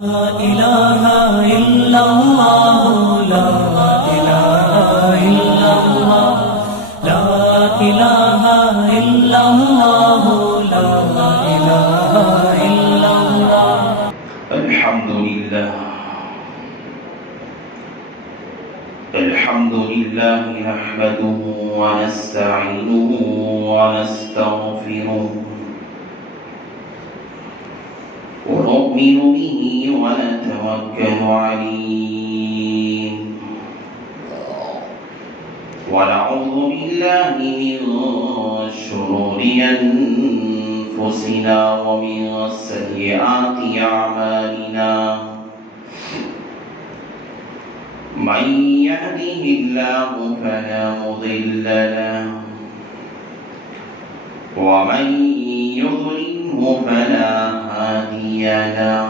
لا إله إلا الله لا إله إلا الله لا إله إلا الله لا إله إلا الله الحمد لله نحمده ونستعينه ونستغفره ونؤمن به ونتوكل عليه ونعوذ بالله من شرور أنفسنا ومن سيئات أعمالنا من يهده الله فلا مضل له ومن يضلله فلا هادي له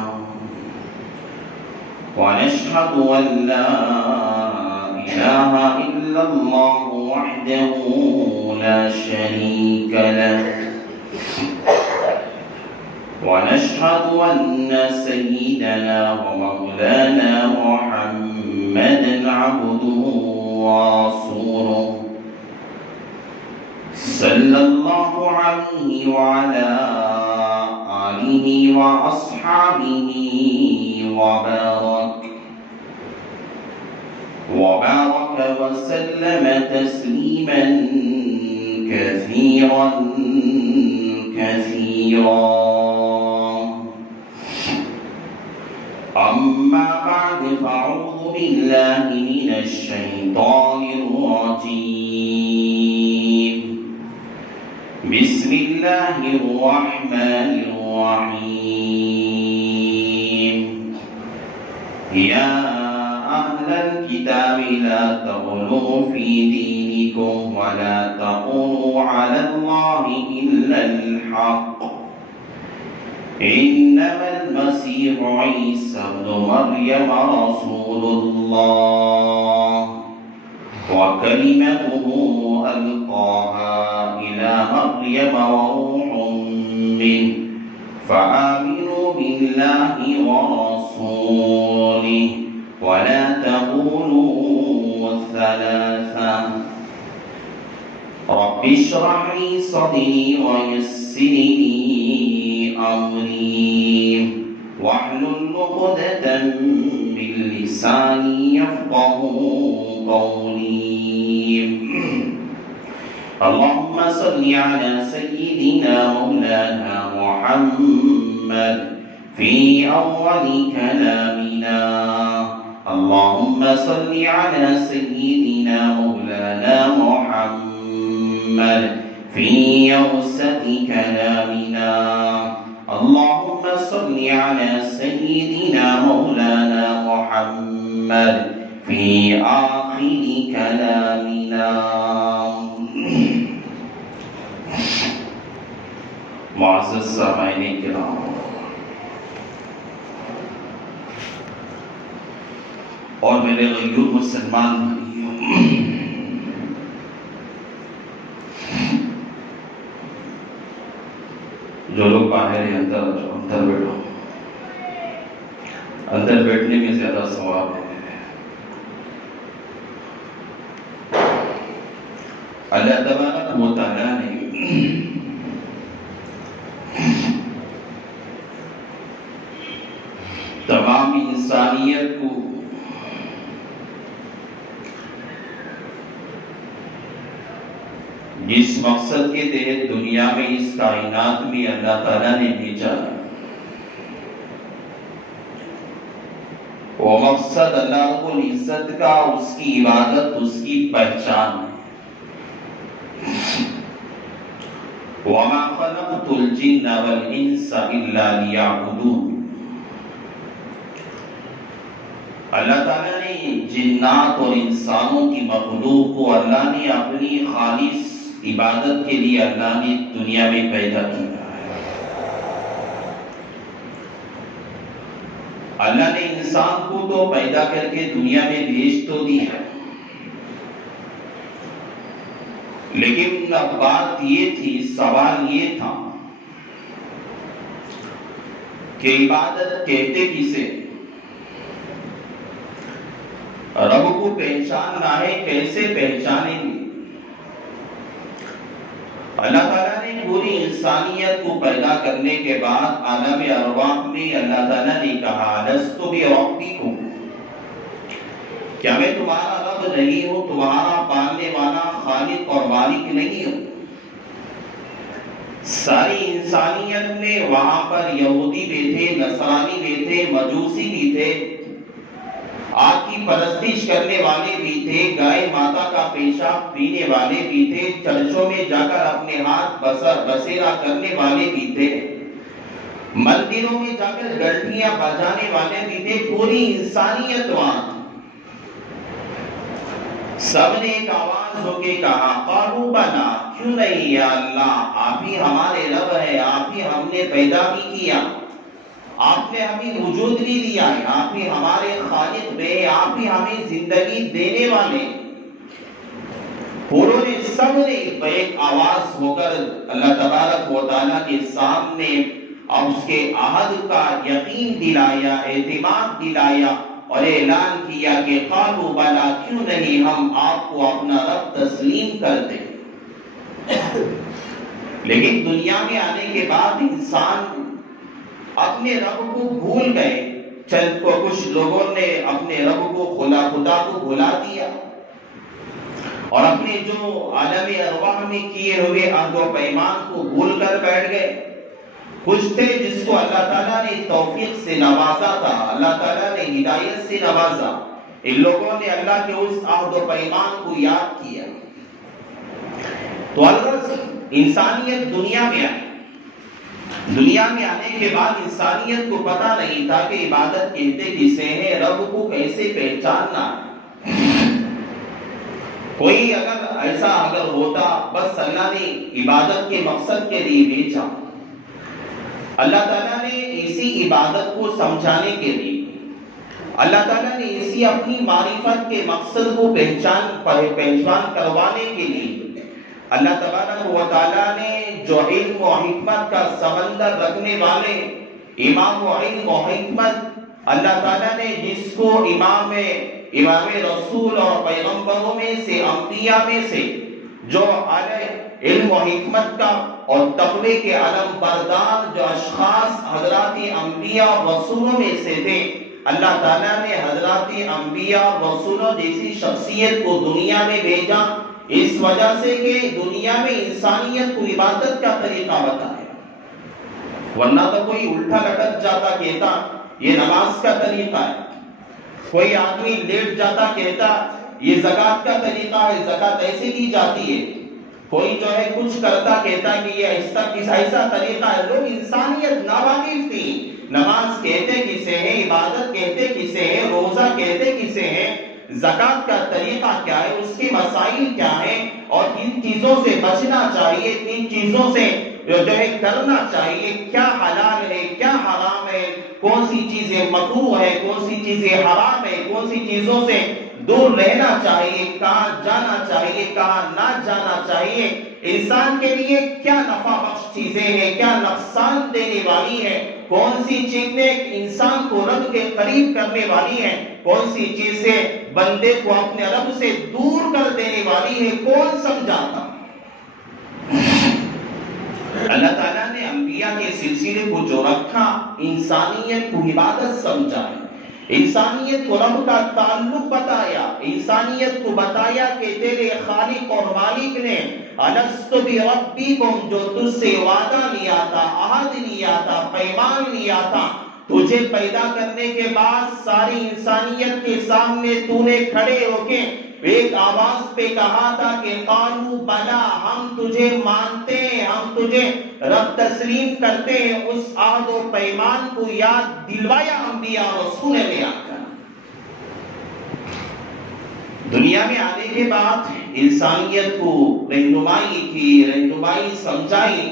ونشهد أن لا إله إلا الله وحده لا شريك له ونشهد أن سيدنا ومولانا محمدا عبده ورسوله صلى الله عليه وعلى آله وأصحابه وبارك وسلم تسليما كثيرا أما بعد فأعوذ بالله من الشيطان الرجيم بسم الله الرحمن الرحيم يا أهل الكتاب لا تغلوا في دينكم ولا تقولوا على الله إلا الحق إنما المسيح عيسى ابن مريم رسول الله وكلمته ألقاها إلى مريم وروح منه فآمنوا بالله ورسوله ولا تقولوا ثلاثة رب اشرح لي صدري ويسر لي أمري واحلل عقدة من لساني يفقهوا قولي اللهم صل على سيدنا مولانا محمد في أول كلامنا اللهم صل على سيدنا مولانا محمد في أوسط كلامنا اللهم صل على سيدنا مولانا محمد في آخر كلامنا معزز سامعین کرام، اور میرے غیور مسلمان بھائیوں، جو لوگ باہر ہیں اندر بیٹھو، اندر بیٹھنے میں زیادہ ثواب ہے۔ اللہ تبارک و تعالیٰ نے تمام انسانیت کو جس مقصد کے تحت دنیا میں اس کائنات میں اللہ تعالیٰ نے بھیجا، وہ مقصد اللہ رب العزت کا، اس کی عبادت، اس کی پہچان ہے۔ وَمَا خَلَقْتُ الْجِنَّ وَالْإِنسَ إِلَّا لِيَعْبُدُونِ۔ اللہ تعالیٰ نے جنات اور انسانوں کی مخلوق کو اللہ نے اپنی خالص عبادت کے لیے اللہ نے دنیا میں پیدا کیا ہے۔ اللہ نے انسان کو تو پیدا کر کے دنیا میں بھیج تو دیا، لیکن اب بات یہ تھی، سوال یہ تھا کہ عبادت کہتے کسے؟ رب کو پہچاننا ہے، کیسے پہچانیں گے؟ اللہ تعالیٰ نے پوری انسانیت کو پیدا کرنے کے بعد عالم ارواح میں اللہ تعالیٰ نے کہا لست بربکم، کیا میں تمہارا رب نہیں ہوں، تمہارا پالنے والا خالق اور مالک نہیں ہوں؟ ساری انسانیت میں وہاں پر یہودی بھی تھے، نصرانی بھی تھے، مجوسی بھی تھے، آگ کی پرستش کرنے والے بھی تھے، گائے ماتا کا پیشاب پینے والے بھی تھے، چرچوں میں جا کر اپنے ہاتھ بسیرا کرنے والے بھی تھے، مندروں میں جا کر گھنٹیاں بجانے والے بھی تھے، پوری انسانیت وہاں تھی۔ سب نے ایک آواز ہو کے کہا قالوا بلا، کیوں نہیں یا اللہ، آپ ہی ہمارے رب ہے، آپ ہی ہم نے پیدا بھی کیا، آپ نے ہمیں وجود بھی دیا ہے، آپ ہی ہمارے خالق بھی، آپ ہی ہمیں زندگی دینے والے۔ پوروں نے سب نے ایک آواز ہو کر اللہ تبارک و تعالیٰ کے سامنے اور اس کے عہد کا یقین دلایا، اعتماد دلایا اور اعلان کیا کہ قالوا بلا، کیوں نہیں ہم آپ کو اپنا رب تسلیم کرتے۔ لیکن دنیا میں آنے کے بعد انسان اپنے رب کو بھول گئے، کچھ لوگوں نے اپنے رب کو خدا کو بھلا دیا اور اپنے جو عالم ارواح میں کیے ہوئے عہد و پیمان کو بھول کر بیٹھ گئے۔ کچھ تھے جس کو اللہ تعالیٰ نے توفیق سے نوازا تھا، اللہ تعالیٰ نے ہدایت سے نوازا، ان لوگوں نے اللہ کے اس عہد و پیمان کو یاد کیا۔ تو الغرض انسانیت دنیا میں آئی، دنیا میں آنے کے بعد انسانیت کو پتہ نہیں تھا کہ عبادت کہتے کسے ہیں، رب کو کیسے پہچاننا ہے۔ کوئی اگر ہوتا بس اللہ نے عبادت کے مقصد کے لیے بھیجا، اللہ تعالیٰ نے اسی عبادت کو سمجھانے کے لیے، اللہ تعالیٰ نے اسی اپنی معرفت کے مقصد کو پہچان کروانے کے لیے اللہ تبارک و تعالیٰ نے جو علم و حکمت کا سمندر رکھنے والے امام و علم و حکمت، اللہ تعالیٰ نے جس کو امام رسول اور پیغمبروں میں سے، انبیاء میں سے جو علم و حکمت کا اور تقوی کے علم بردار جو اشخاص حضرات انبیاء رسولوں میں سے تھے، اللہ تعالیٰ نے حضرات انبیاء رسولوں جیسی شخصیت کو دنیا میں بھیجا، اس وجہ سے کہ دنیا میں انسانیت کو عبادت کا طریقہ بتایا، ورنہ تو کوئی الٹا لٹک جاتا کہتا یہ نماز کا طریقہ ہے، کوئی آدمی لیٹ جاتا کہتا یہ زکات کا طریقہ ہے، زکات ایسے دی جاتی ہے، کوئی جو ہے کچھ کرتا کہتا کہ یہ ایسا طریقہ ہے۔ لوگ انسانیت ناواقف تھی، نماز کہتے کسے ہیں، عبادت کہتے کسے ہیں، روزہ کہتے کسے ہیں، زکات کا طریقہ کیا ہے، اس کے مسائل کیا ہیں، اور کن چیزوں سے بچنا چاہیے، کن چیزوں سے جو ہے کرنا چاہیے، کیا حلال ہے کیا حرام ہے، کون سی چیزیں مکروہ ہے، کون سی چیزیں حرام ہے، کون سی چیزوں سے دور رہنا چاہیے، کہاں جانا چاہیے کہاں نہ جانا چاہیے، انسان کے لیے کیا نفع بخش چیزیں ہیں، کیا نقصان دینے والی ہے، کون سی چیزیں انسان کو رب کے قریب کرنے والی ہیں، کون سی چیزیں بندے کو اپنے رب سے دور کر دینے والی ہے، کون سمجھاتا؟ اللہ تعالیٰ نے انبیاء کے سلسلے کو جو رکھا، انسانیت کو عبادت سمجھا، انسانیت کو رب کا تعلق بتایا، انسانیت کو بتایا کہ تیرے خالق اور مالک نے الست بربکم جو تجھ سے وعدہ لیا تھا، عہد لیا تھا، پیمان لیا تھا، تجھے پیدا کرنے کے بعد ساری انسانیت کے سامنے تو نے کھڑے ہو کے ایک آواز پہ کہا تھا کہ قالوا بلا، ہم تجھے مانتے ہیں، ہم تجھے رب تسلیم کرتے ہیں، اس عہد و پیمان کو یاد دلوایا انبیاء اور رسول نے آ کر۔ دنیا میں آنے کے بعد انسانیت کو رہنمائی کی، رہنمائی سمجھائی،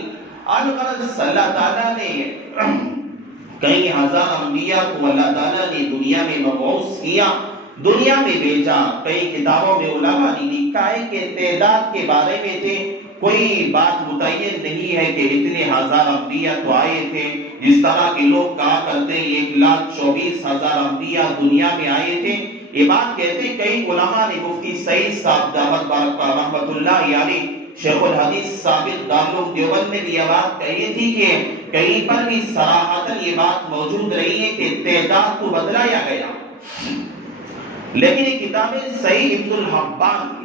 الغرض اللہ تعالیٰ نے کئی ہزار انبیاء کو اللہ تعالیٰ نے دنیا میں مبعوث کیا، دنیا میں بھیجا۔ کئی کتابوں میں علماء نے لکھا ہے کہ تعداد کے بارے میں تھے کوئی بات متعین نہیں ہے کہ اتنے ہزار انبیاء تو آئے تھے، جس طرح کے لوگ کہا کرتے 1,24,000 انبیاء دنیا میں آئے تھے۔ یہ بات کہتے کئی علماء نے، مفتی سعید صاحب دعوت بارکہ رحمۃ اللہ علیہ، شیخ الحدیث سابق دارالعلوم دیوبند نے بھی یہ بات کہی تھی کہ کہیں پر بھی صراحتاً یہ بات موجود رہی ہے کہ تعداد کو بدلایا گیا، لیکن یہ کتاب صحیح ابن الحبان کی،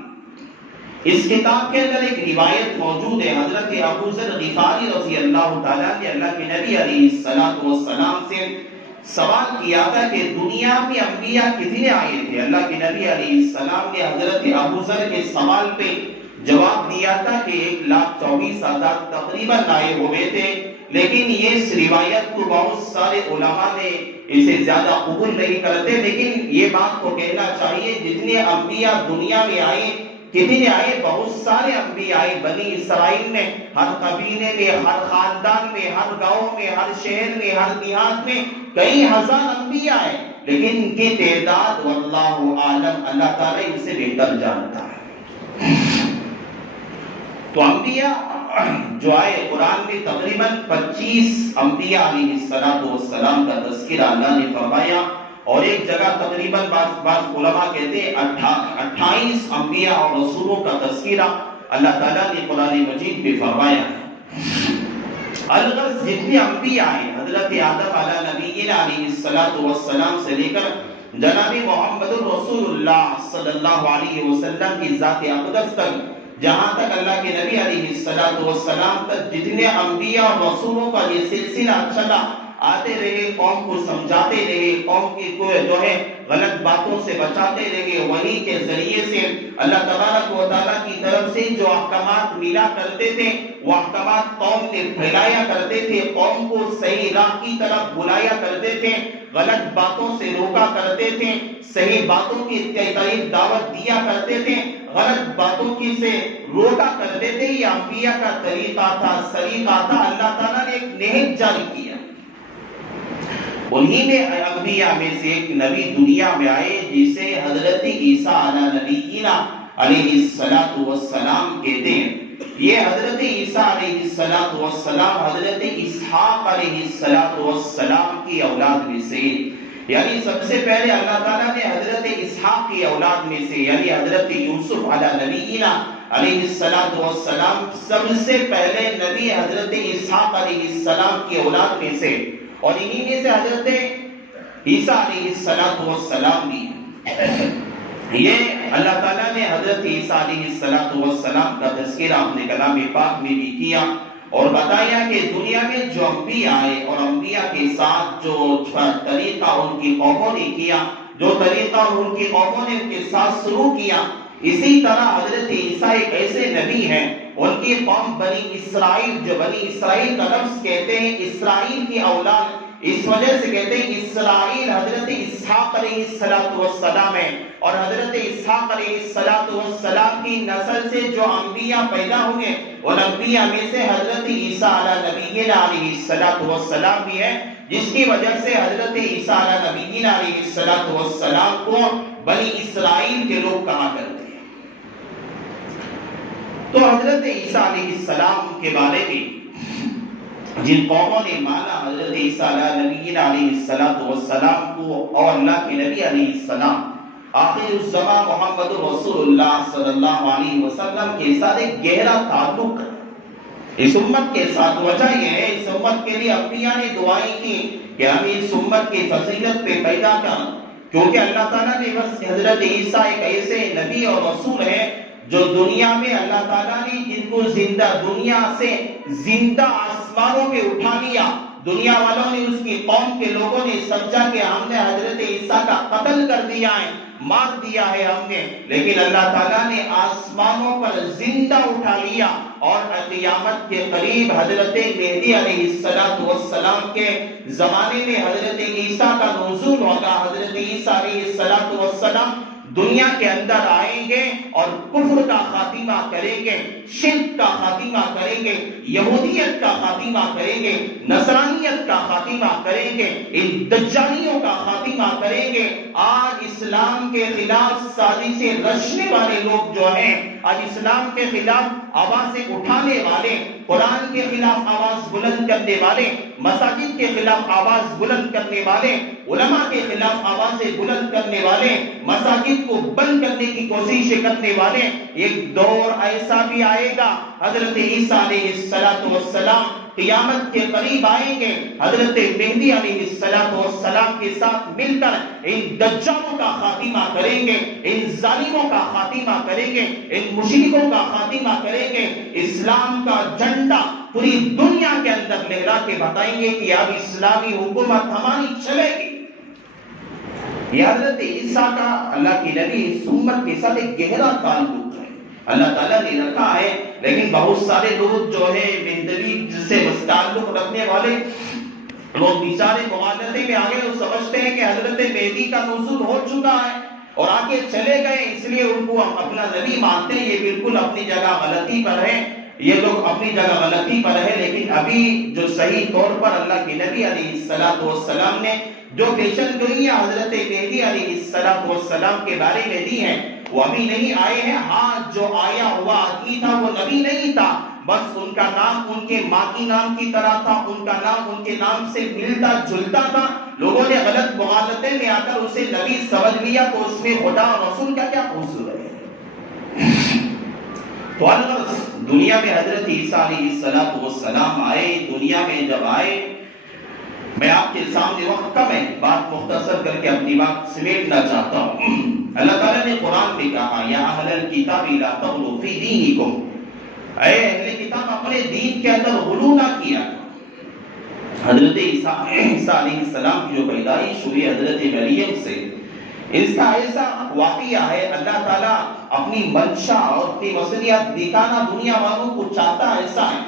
اس کتاب کے اندر ایک روایت موجود ہے، حضرت ابو ذر غفاری رضی اللہ تعالیٰ نے اللہ کے نبی علیہ السلام سے سوال کیا تھا کہ دنیا میں انبیاء کتنے آئے تھے؟ اللہ کے نبی علیہ السلام نے حضرت ابو ذر کے سوال پہ جواب دیا تھا کہ 1,24,000 تقریباً آئے ہوئے تھے، لیکن یہ اس روایت کو بہت سارے علماء نے اسے زیادہ قبول نہیں کرتے، لیکن یہ بات کو کہنا چاہیے جتنے انبیاء دنیا میں آئے، کتنے آئے؟ بہت سارے انبیاء آئے بنی اسرائیل میں، ہر قبیلے میں، ہر خاندان میں، ہر گاؤں میں، ہر شہر میں، ہر دیہات میں کئی ہزار انبیاء آئے، لیکن ان کی تعداد واللہ عالم، اللہ تعالیٰ ان سے بہتر جانتا ہے۔ تو انبیاء جو آئے قرآن میں تقریباً 25 انبیاء علیہ السلام کا تذکرہ اللہ نے فرمایا، اور ایک جگہ تقریباً بعض علماء کہتے ہیں 28 انبیاء اور رسولوں کا تذکرہ اللہ تعالیٰ نے قرآن مجید میں فرمایا ہے۔ الغرض جتنے انبیاء آئے، حضرت آدم علیہ نبینا علیہ السلام سے لے کر جناب محمد الرسول اللہ صلی اللہ علیہ وسلم کی ذات اقدس تک، جہاں تک اللہ کے نبی علیہ السلام تک جتنے انبیاء اور رسولوں کا یہ سلسلہ چلا، آتے رہے، قوم کو سمجھاتے رہے، قوم کی کو جو ہے غلط باتوں سے بچاتے رہے، وحی کے ذریعے سے اللہ تبارک و تعالیٰ کی طرف سے جو احکامات ملا کرتے تھے وہ احکامات قوم نے پھیلایا کرتے تھے، قوم کو صحیح راہ کی طرف بلایا کرتے تھے، غلط باتوں سے روکا کرتے تھے، صحیح باتوں کی طرف دعوت دیا کرتے تھے، غلط باتوں کی سے روکا کرتے تھے۔ یہ انبیاء کا طریقہ تھا، سلیقہ تھا، اللہ تعالیٰ نے ایک نہج جاری کیا۔ انہی میں انبیاء میں سے ایک نبی دنیا میں آئے جسے حضرت عیسیٰ علیہ نبینا علیہ السلام کہتے ہیں۔ یہ حضرت عیسیٰ علیہ السلام حضرت اسحاق علیہ السلام کی اولاد میں سے، یعنی سب سے پہلے اللہ تعالیٰ نے حضرت اسحاق کی اولاد میں سے، یعنی حضرت یوسف علیہ نبینا علیہ السلام سب سے پہلے نبی حضرت اسحاق علیہ السلام کی اولاد میں سے، اور انہی میں سے حضرت عیسیٰ علیہ السلام بھی۔ یہ اللہ تعالیٰ نے حضرت عیسیٰ علیہ السلام کا تذکرہ اپنے کلام پاک میں بھی کیا اور بتایا کہ دنیا میں جو انبیاء آئے اور انبیاء کے ساتھ جو طریقہ ان کی قوموں نے کیا، جو طریقہ ان کی قوموں نے ان کے ساتھ شروع کیا، اسی طرح حضرت عیسیٰ ایک ایسے نبی ہیں، ان کی قوم بنی اسرائیل، جو بنی اسرائیل کا لفظ کہتے ہیں اسرائیل کی اولاد، اس وجہ سے کہتے ہیں اسرائیل حضرت اسحاق علیہ السلام ہے، اور حضرت اسحاق علیہ السلام کی نسل سے جو انبیاء پیدا ہوئے ان انبیاء میں سے حضرت عیسیٰ علیہ نبینا علیہ السلام بھی ہے، جس کی وجہ سے حضرت عیسیٰ علیہ نبینا علیہ السلام کو بنی اسرائیل کے لوگ کہا کرتے ہیں۔ تو حضرت عیسیٰ علیہ السلام کے بارے میں جن قوموں نے مانا حضرت عیسیٰ علیہ نبینا علیہ السلام کو اور اللہ کے نبی علیہ السلام آخر الزمان محمد رسول اللہ صلی اللہ علیہ وسلم کے ساتھ ایک گہرا تعلق ہے اس امت کے ساتھ۔ وجہ یہ ہے اس امت کے لیے انبیاء نے دعائیں کی کہ ہم اس امت کی فضیلت پہ پیدا کر، کیونکہ اللہ تعالیٰ نے بس حضرت عیسیٰ ایک ایسے نبی اور رسول ہیں جو دنیا میں اللہ تعالیٰ نے جن کو زندہ دنیا سے زندہ آسمانوں پہ اٹھا لیا، دنیا والوں نے اس کی قوم کے لوگوں نے سمجھا کہ ہم نے حضرت عیسیٰ کا قتل کر دیا ہے، مار دیا ہے ہم نے، لیکن اللہ تعالیٰ نے آسمانوں پر زندہ اٹھا لیا، اور قیامت کے قریب حضرت مہدی علیہ السلام کے زمانے میں حضرت عیسیٰ کا نزول ہوگا۔ حضرت عیسیٰ علیہ السلام دنیا کے اندر آئیں گے اور کفر کا خاتمہ کریں گے، شرک کا خاتمہ کریں گے، یہودیت کا خاتمہ کریں گے، نصرانیت کا خاتمہ کریں گے، ان دجالیوں کا خاتمہ کریں گے۔ کریں گے. آج اسلام کے خلاف سازشیں رچنے والے لوگ جو ہیں، آج اسلام کے خلاف آوازیں اٹھانے والے، قرآن کے خلاف آواز بلند کرنے والے، مساجد کے خلاف آواز بلند کرنے والے، علماء کے خلاف آوازیں بلند کرنے والے، مساجد کو بند کرنے کی کوششیں کرنے والے، ایک دور ایسا بھی آئے گا. حضرت عیسیٰ علیہ السلام قیامت کے قریب آئیں گے. حضرت مہدی علیہ السلام کے ساتھ مل کر ان دجالوں کا خاتمہ کریں گے، ان ظالموں کا خاتمہ کریں گے، ان مشرکوں کا خاتمہ کریں گے. اسلام کا جھنڈا پوری دنیا کے اندر لہرا کے بتائیں گے کہ اب اسلامی حکومت ہماری چلے گی. یہ حضرت عیسیٰ کا اللہ کی نبی اس امت کے ساتھ ایک گہرا تعلق ہے، اللہ تعالیٰ نے رکھا ہے. لیکن بہت سارے لوگ جو ہے مہدوی سے تعلق رکھنے والے لوگ بیچارے مغالطے میں آگے وہ سمجھتے ہیں کہ حضرت مہدی کا نزول ہو چکا ہے اور آگے چلے گئے، اس لیے ان کو اپنا نبی مانتے ہیں. یہ بالکل اپنی جگہ غلطی پر ہے، یہ لوگ اپنی جگہ غلطی پر ہے. لیکن ابھی جو صحیح طور پر اللہ کے نبی علیہ السلام نے جو پیشن گوئیاں حضرت مہدی علیہ السلام کے بارے میں دی ہیں وہ ابھی نہیں آئے ہیں. ہاں جو آیا ہوا آدمی تھا وہ نبی نہیں تھا، بس ان کا نام ان کے ماں کی نام کی طرح تھا، ان کا نام ان کے نام سے ملتا جلتا تھا. لوگوں نے غلط مغالطے میں آ کر اسے نبی سمجھ لیا، تو اس میں خدا اور رسول کا کیا قصور ہے؟ تو دنیا میں حضرت عیسیٰ علیہ السلام آئے. دنیا میں جب آئے، میں آپ کے سامنے وقت کم ہے، بات مختصر کر کے اپنی بات سمیٹنا چاہتا ہوں. اللہ تعالیٰ نے قرآن میں کہا یا اہل الکتاب لا تغلوا فی دینکم، اے اہل کتاب اپنے دین کے اندر غلو نہ کیا. حضرت عیسیٰ علیہ السلام کی جو پیدائش ہوئی حضرت مریم سے، اس کا ایسا واقعہ ہے. اللہ تعالیٰ اپنی منشا اور اپنی وصلیت دکھانا دنیا والوں کو چاہتا ایسا ہے.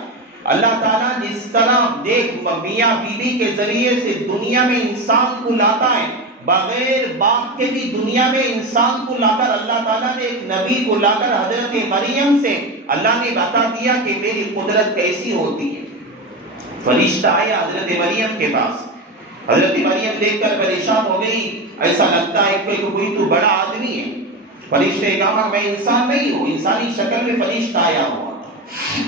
اللہ تعالیٰ جس طرح دیکھ میاں بیوی کے ذریعے سے دنیا میں انسان کو لاتا ہے، بغیر باپ کے بھی دنیا میں انسان کو لا کر اللہ تعالیٰ نے ایک نبی کو لا کر حضرت مریم سے اللہ نے بتا دیا کہ میری قدرت کیسی ہوتی ہے. فرشتہ آیا حضرت مریم کے پاس، حضرت مریم دیکھ کر پریشان ہو گئی، ایسا لگتا ہے کہ کوئی تو بڑا آدمی ہے. فرشتے نے کہا میں انسان نہیں ہوں، انسانی شکل میں فرشتہ آیا ہوا تھا.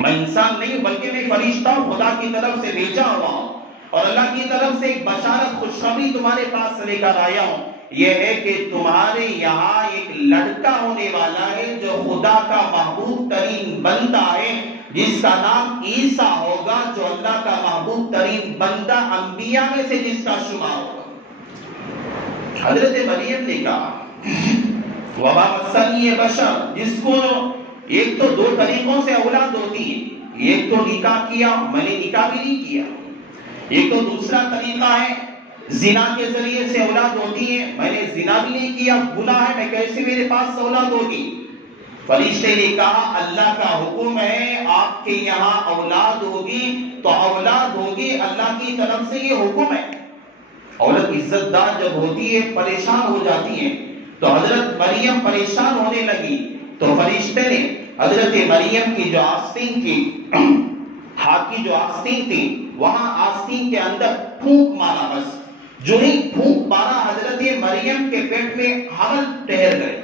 میں انسان نہیں بلکہ میں فرشتہ ہوں، خدا کی طرف سے بھیجا ہوا ہوں، اور اللہ کی طرف سے ایک بشارت خوشخبری تمہارے پاس لے کر آیا ہوں. یہ ہے کہ تمہارے یہاں ایک لڑکا ہونے والا ہے جو خدا کا محبوب ترین بندہ ہے، جس کا نام عیسیٰ ہوگا، جو اللہ کا محبوب ترین بندہ انبیاء میں سے جس کا شمار ہوگا. حضرت مریم نے کہا وَمَا مَسَّنِيَ بَشَرٌ، جس کو ایک تو دو طریقوں سے اولاد ہوتی ہے، ایک تو نکاح کیا، میں نے نکاح بھی نہیں کیا. ایک تو دوسرا طریقہ ہے زنا کے ذریعے سے اولاد ہوتی ہے، میں نے زنا بھی نہیں کیا، گناہ ہے، میں کیسے میرے پاس اولاد ہوگی؟ فرشتے نے کہا اللہ کا حکم ہے آپ کے یہاں اولاد ہوگی تو اولاد ہوگی، اللہ کی طرف سے یہ حکم ہے. عورت عزت دار جب ہوتی ہے پریشان ہو جاتی ہے، تو حضرت مریم پریشان ہونے لگی. تو فرشتے نے حضرت مریم کی جو آستین تھی، ہاتھ کی جو آستین تھی، وہاں آستین کے اندر پھونک مارا. بس جو ہی پھونک مارا حضرت مریم کے پیٹ میں حمل ٹھہر گئے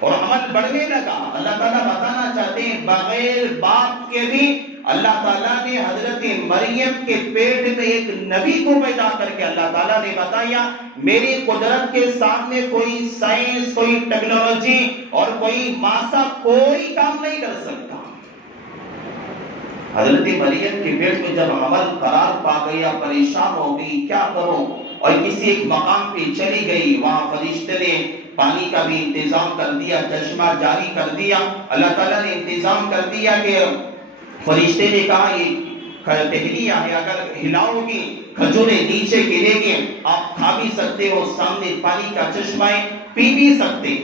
اور حمل بڑھنے لگا. اللہ تعالیٰ بتانا چاہتے ہیں بغیر باپ کے بھی اللہ تعالیٰ نے حضرت مریم کے پیٹ میں ایک نبی کو پیدا کر کے اللہ تعالیٰ نے بتایا میری قدرت کے سامنے کوئی سائنس، کوئی ٹیکنالوجی اور کوئی ماسا کوئی کام نہیں کر سکتا. حضرت مریم کے پیٹ میں جب حمل قرار پا گیا، پریشان ہو گئی کیا کروں، اور کسی ایک مقام پہ چلی گئی. وہاں فرشتے نے پانی کا بھی انتظام کر دیا، چشمہ جاری کر دیا. اللہ تعالیٰ نے انتظام کر دیا کہ فرشتے نے کہا یہ ٹہنیاں ہے، اگر ہلاؤ گی کھجوریں نیچے گرے گی، آپ کھا بھی سکتے ہو، سامنے پانی کا چشمہ ہے، پی بھی سکتے.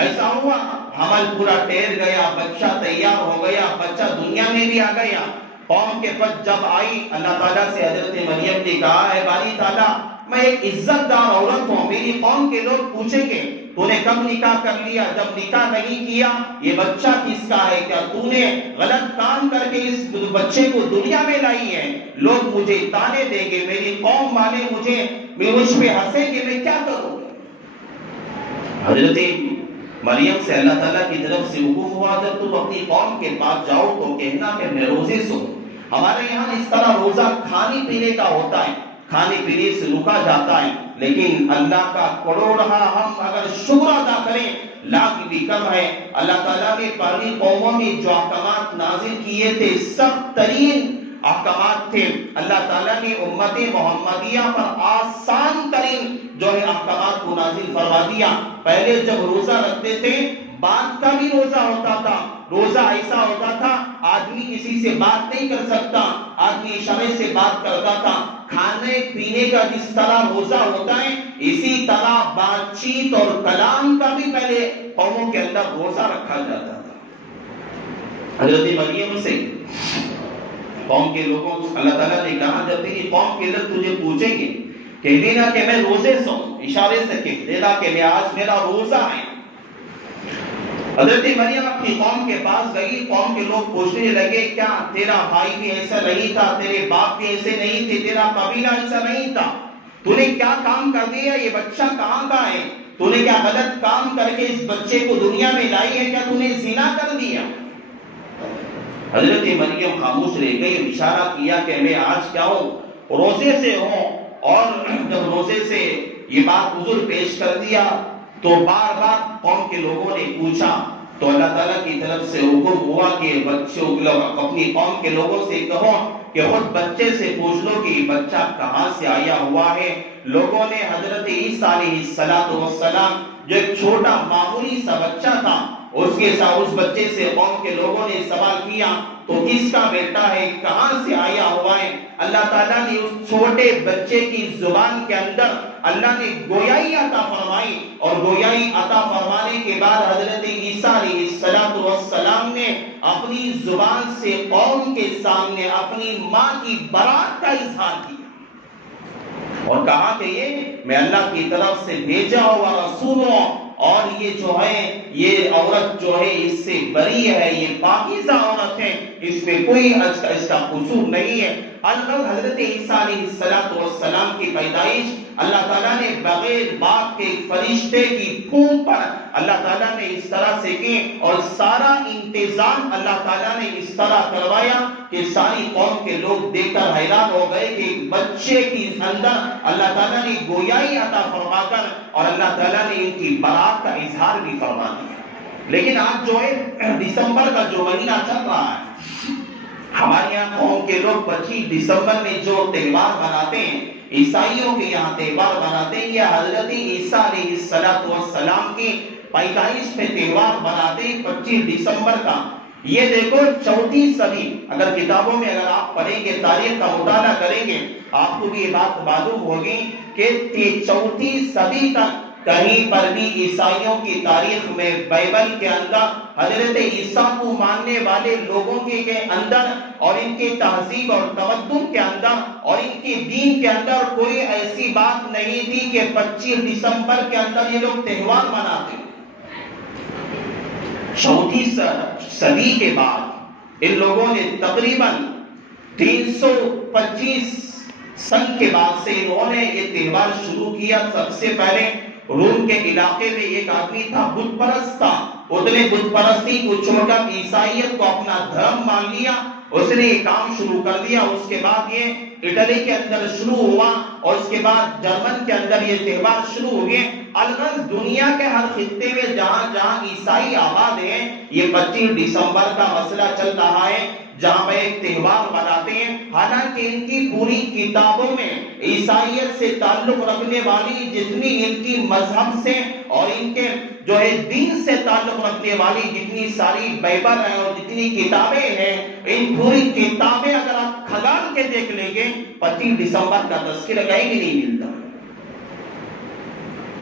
ایسا ہوا، حمل پورا ٹھہر گیا، بچہ تیار ہو گیا، بچہ دنیا میں بھی آ گیا. قوم کے پاس جب آئی، اللہ تعالیٰ سے حضرت مریم نے کہا ہے باری تعالیٰ میں ایک عزت دار عورت ہوں، میری قوم کے لوگ پوچھیں گے تو نے کب نکاح کر لیا؟ جب نکاح نہیں کیا یہ بچہ کس کا ہے؟ کیا تو نے غلط کام کر کے اس بچے کو دنیا میں لائی ہے؟ لوگ مجھے تانے دیں گے، میری قوم والے مجھے مجھ پہ ہنسے کہ میں کیا کروں؟ حضرت مریم سے اللہ تعالیٰ کی طرف سے حکم ہوا جب تم اپنی قوم کے پاس جاؤ تو کہنا کہ میں روزے سے ہوں۔ ہمارے یہاں اس طرح روزہ کھانے پینے کا ہوتا ہے، کھانے پینے سے رکا جاتا ہے، لیکن اللہ کا کروڑہا ہم اگر شکر ادا کریں لاکھ بھی کم ہے۔ اللہ تعالیٰ نے پہلی قوموں میں جو احکامات نازل کیے تھے سخت ترین احکامات تھے، اللہ تعالیٰ نے امت محمدیہ پر آسان ترین جو ہے احکامات کو نازل فرما دیا۔ پہلے جب روزہ رکھتے تھے بات کا بھی روزہ ہوتا تھا، روزہ ایسا ہوتا تھا آدمی کسی سے بات نہیں کر سکتا، آدمی اشارے سے بات کرتا تھا۔ کھانے پینے کا جس طرح روزہ ہوتا ہے اسی طرح بات چیت اور کلام کا بھی پہلے قوموں کے اندر روزہ رکھا جاتا تھا۔ حضرت مریم سے قوم کے لوگوں اللہ تعالیٰ نے کہا جب تیری قوم کے لوگ تجھے پوچھیں گے کہہ دینا کہ میں روزے سے ہوں، اشارے سے کہہ دینا کہ میں آج میرا روزہ ہے۔ حضرت مریم اپنی قوم کے پاس گئی، قوم کے لوگ پوچھنے لگے کیا تیرا بھائی بھی ایسا نہیں تھا، تیرے باپ بھی ایسے نہیں تھے، تیرا قبیلہ ایسا نہیں تھا، تو نے کیا کام کر دیا، یہ بچہ کہاں کا ہے، تو نے کیا غلط کام کر کے اس بچے کو دنیا میں لائی ہے، کیا تو نے زنا کر دیا؟ حضرت مریم خاموش رہ گئی، اشارہ کیا کہ میں آج کیا ہوں، روزے سے ہوں۔ اور جب روزے سے یہ بات حضور پیش کر دیا تو بار بار قوم کے لوگوں نے پوچھا تو اللہ تعالیٰ کی طرف سے حکم ہوا کہ بچوں اپنی قوم کے لوگوں سے کہو کہ خود بچے سے پوچھ لو کہ یہ بچہ کہاں سے آیا ہوا ہے۔ لوگوں نے حضرت عیسیٰ علیہ السلام جو ایک چھوٹا معمولی سا بچہ تھا اس بچے سے قوم کے لوگوں نے سوال کیا تو کس کا بیٹا ہے، کہاں سے آیا ہوا ہے؟ اللہ تعالیٰ نے اس چھوٹے بچے کی زبان کے اندر اللہ نے گویائی عطا فرمائی، اور گویائی عطا فرمانے کے بعد حضرت عیسیٰ علیہ السلام نے اپنی زبان سے قوم کے سامنے اپنی ماں کی برات کا اظہار کیا اور کہا کہ یہ میں اللہ کی طرف سے بھیجا ہوا رسول ہوں، اور یہ جو ہے یہ عورت جو ہے اس سے بری ہے، یہ پاکیزہ عورت ہے، اس میں کوئی اس کا قصور نہیں ہے۔ حضرت عیسیٰ علیہ السلام کی پیدائش اللہ تعالیٰ نے بغیر باپ کے فرشتے کی پھونک پر اللہ تعالیٰ نے اس طرح سے کی، اور سارا انتظام اللہ تعالیٰ نے اس طرح کروایا کہ ساری قوم کے لوگ دیکھ کر حیران ہو گئے کہ ایک بچے کی اندر اللہ تعالیٰ نے گویائی عطا فرما کر اور اللہ تعالیٰ نے ان کی برات کا اظہار بھی فرما دیا۔ لیکن آج جو ہے دسمبر کا جو مہینہ چل رہا ہے، ہمارے یہاں قوم کے لوگ 25 دسمبر میں جو تہوار مناتے ہیں، عیسائیوں کے یہاں تہوار مناتے ہیں، یہ حضرت عیسیٰ علیہ السلام کی پیدائش میں تہوار مناتے ہیں 25 دسمبر کا۔ یہ دیکھو 34 صدی، اگر کتابوں میں اگر آپ پڑھیں گے، تاریخ کا مطالعہ کریں گے، آپ کو بھی یہ بات معلوم ہوگی کہ 34 صدی تک کہیں پر بھی عیسائیوں کی تاریخ میں بائبل کے اندر حضرت عیسیٰ کو ماننے والے لوگوں کے اندر اور ان کے تہذیب اور تمدن کے اندر اور ان کے دین کے اندر کوئی ایسی بات نہیں تھی کہ 25 دسمبر کے اندر یہ لوگ تہوار مناتے۔ 34 صدی کے بعد ان لوگوں نے تقریباً 325 سن کے بعد سے انہوں نے یہ تہوار شروع کیا۔ سب سے پہلے روم کے علاقے میں ایک آدمی تھا، بت پرست تھا، اس نے بت پرستی کو چھوڑ کر عیسائیت کو اپنا دھرم مان لیا، اس نے یہ کام شروع کر دیا۔ اس کے بعد یہ اٹلی کے اندر شروع ہوا اور اس کے بعد جرمن کے اندر یہ تہوار شروع ہو گئے۔ الغرض دنیا کے ہر خطے میں جہاں جہاں عیسائی آباد ہیں، یہ 25 دسمبر کا مسئلہ چل رہا ہے جہاں وہ ایک تہوار مناتے ہیں۔ حالانکہ ان کی پوری کتابوں میں عیسائیت سے تعلق رکھنے والی جتنی ان کی مذہب سے اور ان کے جو ہے دین سے تعلق رکھنے والی جتنی ساری بائبل ہے اور جتنی کتابیں ہیں، ان پوری کتابیں اگر آپ کھگان کے دیکھ لیں گے 25 دسمبر کا تذکرہ کہیں بھی نہیں ملتا۔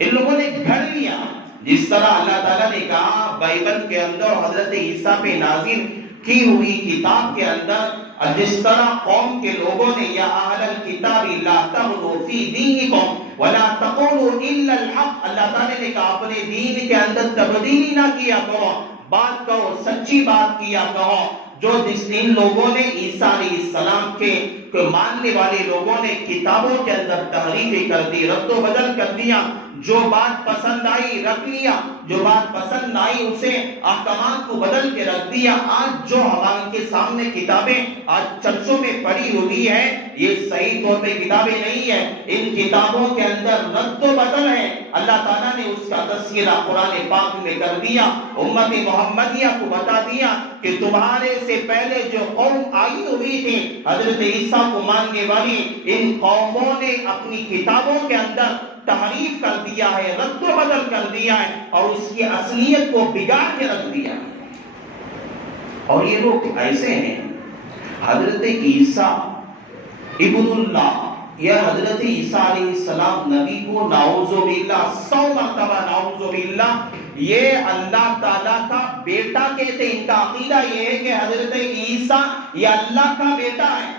ان لوگوں نے گھڑ لیا جس طرح اللہ تعالیٰ نے کہا بائبل کے اندر حضرت عیسیٰ پہ نازل کی ہوئی کتاب کے اندر، جس طرح قوم کے لوگوں نے یا اہل الکتاب لا تغلوا فی دینکم ولا تقولوا الا الحق، اللہ تعالیٰ نے کہا اپنے دین کے اندر تبدیلی نہ کیا کرو، بات کہو، سچی بات کیا کرو، جو ان لوگوں نے عیسیٰ علیہ السلام کے ماننے والے لوگوں نے کتابوں کے اندر تحریفیں کر دی، رد و بدل کر دیا، جو بات پسند آئی رکھ لیا، جو بات پسند آئی اسے احکامات کو بدل کے رکھ دیا۔ آج جو ہمارے کے سامنے کتابیں آج چرچوں میں پڑی ہوئی ہیں، یہ صحیح طور پہ کتابیں نہیں ہیں، ان کتابوں کے اندر رد و بدل ہے۔ اللہ تعالیٰ نے اس کا تذکرہ قرآن پاک میں کر دیا، امت محمدیہ کو بتا دیا کہ تمہارے سے پہلے جو قوم آئی ہوئی تھی حضرت عیسیٰ کو ماننے والی، ان قوموں نے اپنی کتابوں کے اندر تحریف کر دیا ہے، رد و بدل کر دیا ہے، اور اس کی اصلیت کو بگاڑ کے رکھ دیا۔ اور یہ لوگ ایسے ہیں، حضرت عیسیٰ ابن اللہ یا حضرت عیسیٰ علیہ السلام نبی کو نعوذ باللہ 100 مرتبہ نعوذ باللہ یہ اللہ تعالیٰ کا بیٹا کہتے ہیں۔ ان کا عقیدہ یہ ہے کہ حضرت عیسیٰ یہ اللہ کا بیٹا ہے،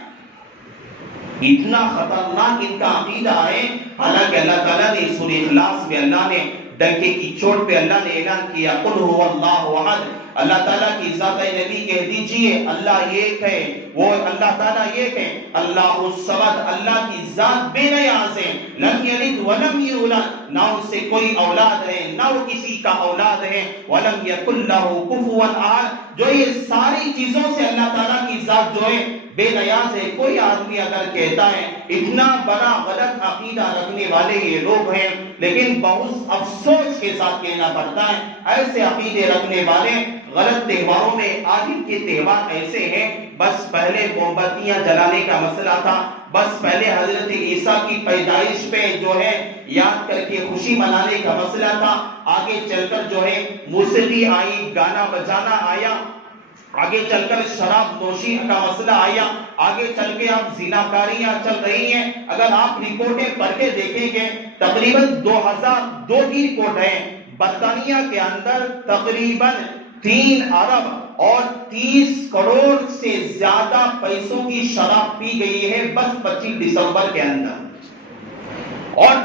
اتنا خطرناک ان کا عقیدہ ہے۔ حالانکہ اللہ تعالیٰ نے سورہ اخلاص میں اللہ نے ڈنکے کی چوٹ پہ اللہ نے اعلان کیا قل هو اللہ احد، اللہ تعالیٰ کی ذات نبی کہہ دیجئے اللہ ایک ہے، وہ اللہ تعالیٰ ایک ہے، اللہ الصمد، اللہ کی ذات بے نیاز ہے، لم یلد ولم یولد، نہ اس سے کوئی اولاد ہے نہ وہ کسی کا اولاد ہے، ولم یکن لہ کفوا احد، جو یہ ساری چیزوں سے اللہ تعالیٰ کی ذات جو ہے بے نیاز ہے۔ کوئی آدمی اگر کہتا ہے، اتنا بڑا غلط عقیدہ رکھنے والے یہ لوگ ہیں، لیکن بہت افسوس کے ساتھ کہنا پڑتا ہے ایسے عقیدے رکھنے والے غلط تہواروں میں آج کے تہوار ایسے ہیں، بس پہلے موم بتیاں جلانے کا مسئلہ تھا، بس پہلے حضرت عیسیٰ کی پیدائش پہ جو ہے یاد کر کے خوشی منانے کا مسئلہ تھا، آگے چل کر جو ہے موسیقی آئی، گانا بجانا آیا، آگے چل کر شراب نوشی کا مسئلہ آیا، آگے چل کے اب زناکاریاں چل رہی ہیں۔ اگر آپ رپورٹیں پڑھ کے دیکھیں گے تقریباً 2002 کی رپورٹ ہے، برطانیہ کے اندر تقریباً 3 ارب اور 30 کروڑ سے زیادہ پیسوں کی شراب پی گئی ہے بس 25 دسمبر کے اندر، اور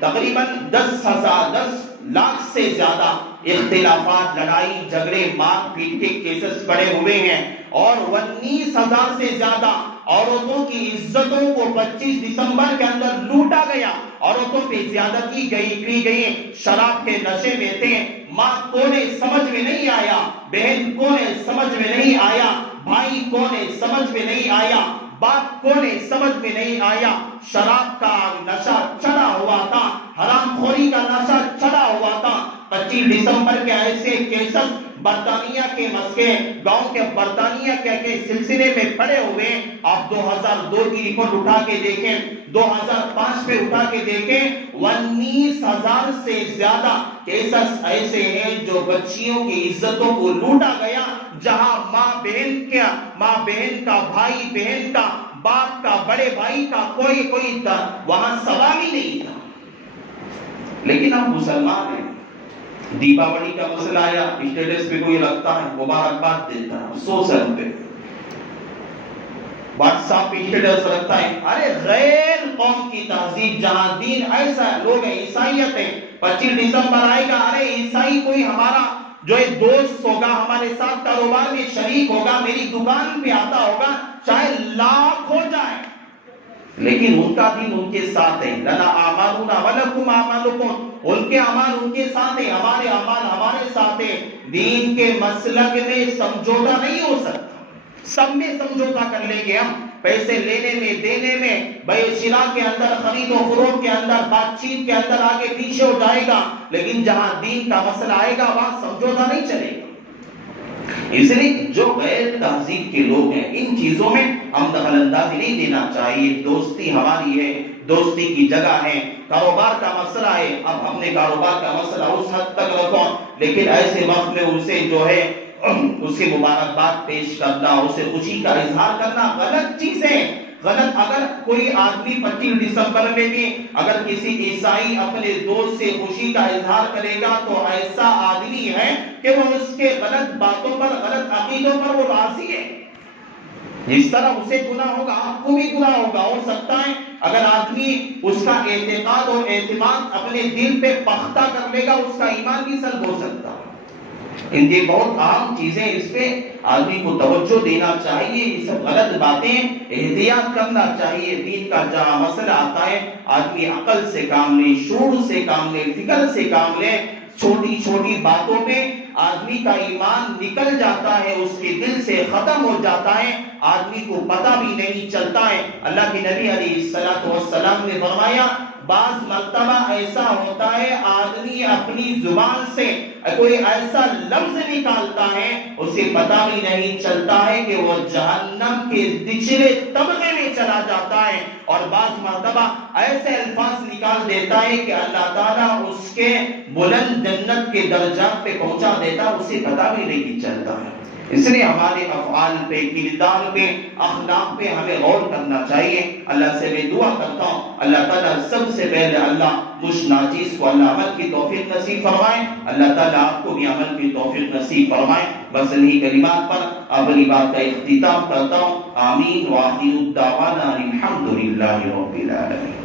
تقریباً 10 لاکھ سے زیادہ اختلافات، لڑائی جھگڑے، مار پیٹ کے کیسز پڑے ہوئے ہیں، اور 19,000 سے زیادہ عورتوں کی عزتوں کو 25 دسمبر کے اندر لوٹا گیا، عورتوں پہ زیادتی کی گئی، شراب کے نشے میں تھے، ماں کو نے سمجھ میں نہیں آیا، بہن کو نے سمجھ میں نہیں آیا، بھائی کو نے سمجھ میں نہیں آیا، باپ کو نے سمجھ میں نہیں آیا، شراب کا نشہ چڑھا ہوا تھا، حرام خوری کا نشہ چڑھا ہوا تھا۔ 25 دسمبر کے ایسے کیسز برطانیہ کے مسئلے گاؤں کے برطانیہ کے سلسلے میں پڑے ہوئے، آپ 2002 کی رپورٹ اٹھا کے دیکھیں، 2005 پہ اٹھا کے دیکھیں، 19,000 سے زیادہ کیسز ایسے ہیں جو بچیوں کی عزتوں کو لوٹا گیا، جہاں ماں بہن کا، بھائی بہن کا، باپ کا، بڑے بھائی کا کوئی وہاں سوال ہی نہیں تھا۔ لیکن ہم مسلمان ہیں، دیپاولی کا مسئلہ آیا، اسٹیٹس پہ کوئی رکھتا ہے، مبارکباد دیتا ہے، سوشل پہ واٹس ایپ پہ اسٹیٹس رکھتا ہے، ارے غیر قوم کی تہذیب جہاں دین ایسا لوگ ہیں، عیسائیت ہے، 25 دسمبر آئے گا، ارے عیسائی کوئی ہمارا جو ایک دوست ہوگا، ہمارے ساتھ کاروبار میں شریک ہوگا، میری دکان پہ آتا ہوگا، چاہے لاکھ ہو جائے، لیکن ان کا دین ان کے ساتھ ہے، لنا اعمالنا ولکم اعمالکم، ان کے اعمال ان کے ساتھ ہیں، ہمارے اعمال ہمارے ساتھ ہیں۔ دین کے مسلک میں سمجھوتا نہیں ہو سکتا، سب میں سمجھوتا کر لیں گے ہم، پیسے لینے میں، دینے میں، بے شراء کے اندر، خرید و فروخت کے اندر، بات چیت کے اندر آگے پیچھے ہو جائے گا، لیکن جہاں دین کا مسئلہ آئے گا وہاں سمجھوتا نہیں چلے گا۔ اس لیے جو غیر تہذیب کے لوگ ہیں ان چیزوں میں ہم دخل اندازی نہیں دینا چاہیے، دوستی ہماری ہے، دوستی کی جگہ ہے، کاروبار کا مسئلہ ہے، اب ہم نے کاروبار کا مسئلہ اس حد تک رکھو، لیکن ایسے وقت میں اسے جو ہے اسے مبارکباد پیش کرنا، اسے خوشی کا اظہار کرنا غلط چیز ہے، غلط۔ اگر کوئی آدمی 25 دسمبر میں بھی اگر کسی عیسائی اپنے دوست سے خوشی کا اظہار کرے گا تو ایسا آدمی ہے کہ وہ اس کے غلط باتوں پر، غلط عقیدوں پر وہ راضی ہے، جس طرح اسے گناہ ہوگا آپ کو بھی گناہ ہوگا۔ ہو سکتا ہے اگر آدمی اس کا اعتقاد اور اعتماد اپنے دل پہ پختہ کر لے گا، اس کا ایمان بھی سلب ہو سکتا ہے۔ ان یہ بہت عام چیزیں، اس پہ آدمی کو توجہ دینا چاہیے. یہ سب غلط باتیں احتیاط کرنا چاہیے. دین کا جہاں مسئلہ آتا ہے آدمی عقل سے کام لے، شعور سے کام لے، فکر سے کام لے. چھوٹی چھوٹی باتوں پہ آدمی کا ایمان نکل جاتا ہے، اس کے دل سے ختم ہو جاتا ہے، آدمی کو پتہ بھی نہیں چلتا ہے. اللہ کے نبی علیہ الصلوۃ والسلام نے فرمایا بعض مرتبہ ایسا ہوتا ہے آدمی اپنی زبان سے کوئی ایسا لفظ نکالتا ہے اسے پتہ بھی نہیں چلتا ہے کہ وہ جہنم کے نچلے طبقے میں چلا جاتا ہے، اور بعض مرتبہ ایسے الفاظ نکال دیتا ہے کہ اللہ تعالیٰ اس کے بلند جنت کے درجات پہ پہنچا دیتا، اسے پتہ بھی نہیں چلتا ہے. اس لیے ہمارے افعال پہ، کردار پہ، اخلاق پہ ہمیں غور کرنا چاہیے. اللہ سے میں دعا کرتا ہوں اللہ تعالیٰ سب سے پہلے اللہ مجھ ناچیز کو اللہ عمل کی توفیق نصیب فرمائے. اللہ تعالیٰ آپ کو بھی عمل کی توفیق نصیب فرمائے. بس انہی کلمات پر اپنی بات کا اختتام کرتا ہوں. آمین وآخر الدعوانا الحمد للہ رب العالمین.